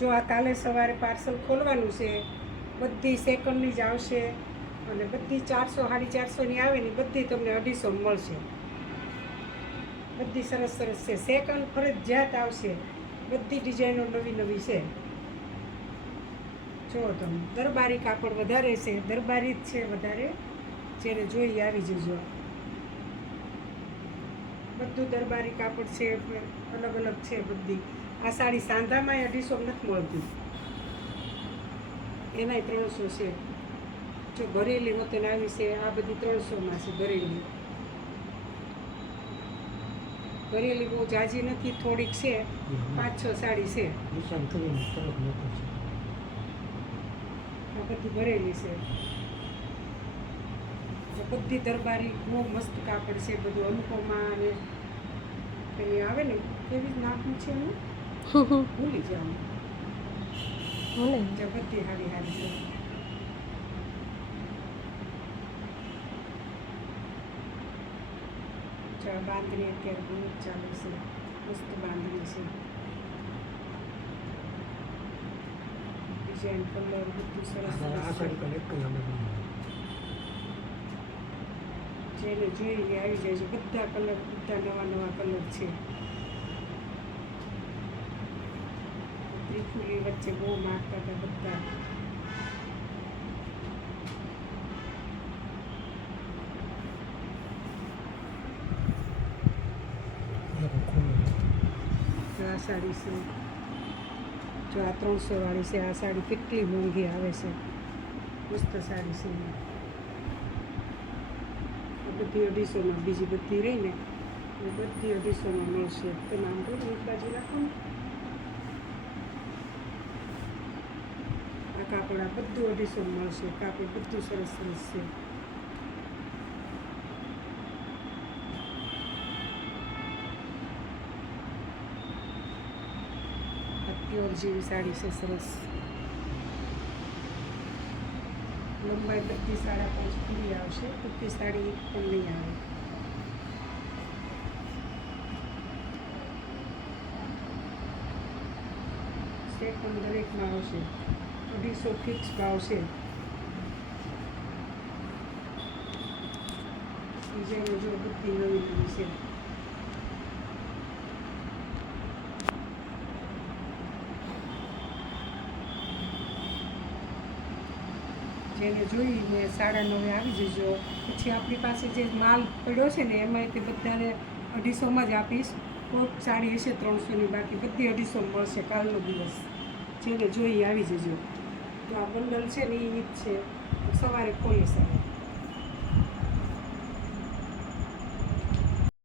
જો આ કાલે સવારે પાર્સલ ખોલવાનું છે, બધી સેકન્ડની જ આવશે અને બધી ચારસો, સાડી ચારસોની આવે ને બધી તમને અઢીસો મળશે. બધી સરસ સરસ છે. સેકન્ડ ફરજિયાત આવશે. બધી ડિઝાઇનો નવી નવી છે. જુઓ તમે દરબારી કાપડ વધારે છે, દરબારી જ છે વધારે. જેને જોઈ આવી જજો. બધું દરબારી કાપડ છે, અલગ અલગ છે બધી. આ સાડી સાંધામાં અઢીસો નથી મળતી. એનાય ત્રણસો છે. જો ભરેલી વતન આવી છે. આ બધી ત્રણસોમાં છે ભરેલી. ભરેલી બહુ જાજી નથી થોડીક છે. પાંચ છ સાડી છે. આ બધી ભરેલી છે. બધી દરબારી બહુ મસ્ત કાપડ છે બધું અનુપમા અને પેલી આવે ને? કેવી નાખું છે એનું? ભૂલી જાઉં મને જે બધી હારી હારી છે જો બાંધણી અત્યારે બહુ જ ચાલે છે મસ્ત બાંધણી છે ડિઝાઇન કલર બધું સરસ જેને જોઈએ આવી જાય છે બધા કલર બધા નવા નવા કલર છે ત્રિફુલી વચ્ચે બહુ મારતા હતા બધા. આ સાડી છે. જો આ ત્રણસો વાળી છે, આ સાડી કેટલી મોંઘી આવે છે. મસ્ત સાડી છે આ બધી અઢીસોમાં, બીજી બધી રહી ને એ બધી અઢીસોમાં મળશે. તમે આમ તો એક બાજુ રાખો ને. કાપડ આ બધું અઢીસોમાં મળશે, કાપડ બધું સરસ સરસ છે. પ્યોર જેવી સાડી છે, સરસ. લંબાઈ બધી સાડા પાંચ પૂરી આવશે ટૂંકી સાડી એક પણ નહીં આવે. સ્ટેપ પણ દરેકમાં આવશે. અઢીસો ફિક્સ ભાવ છે. ડિઝાઇનો જો બધી નવી નવી છે. જેને જોઈને સાડા નવે આવી જજો. પછી આપણી પાસે જે માલ પડ્યો છે ને એમાંથી બધાને અઢીસોમાં જ આપીશ. કોટ સાડી હશે ત્રણસોની બાકી બધી અઢીસો મળશે. કાલનો દિવસ. જેને જોઈ આવી જજો. તો આ બંડલ છે ને એ જ છે. સવારે ખોલીશ